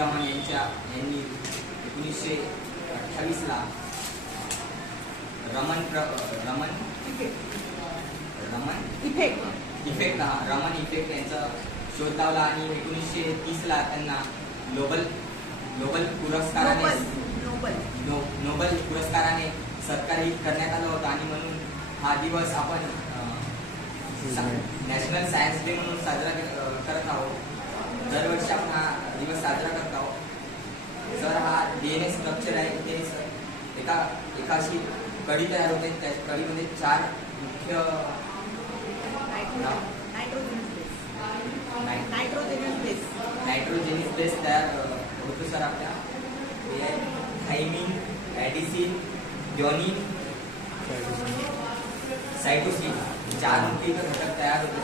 रमन यांनी 1928ला रमन इफेक्ट यांचा शोध लावला आणि 1930ला त्यांना नोबल पुरस्काराने सत्कारित करण्यात आलं होतं आणि म्हणून हा दिवस आपण नॅशनल सायन्स डे म्हणून साजरा करत आहोत. दरवर्षी आपण हा दिवस साजरा करत आहोत. सर हा DNA स्ट्रक्चर आहे. ते एका अशी कडी तयार होते. त्या कडीमध्ये 4 मुख्य नायट्रोजेनिस बेस तयार होतो सर आपल्या. थायमिन, ॲडिसिन, ग्वानिन, सायटोसिन 4 मुख्य घटक तयार होते.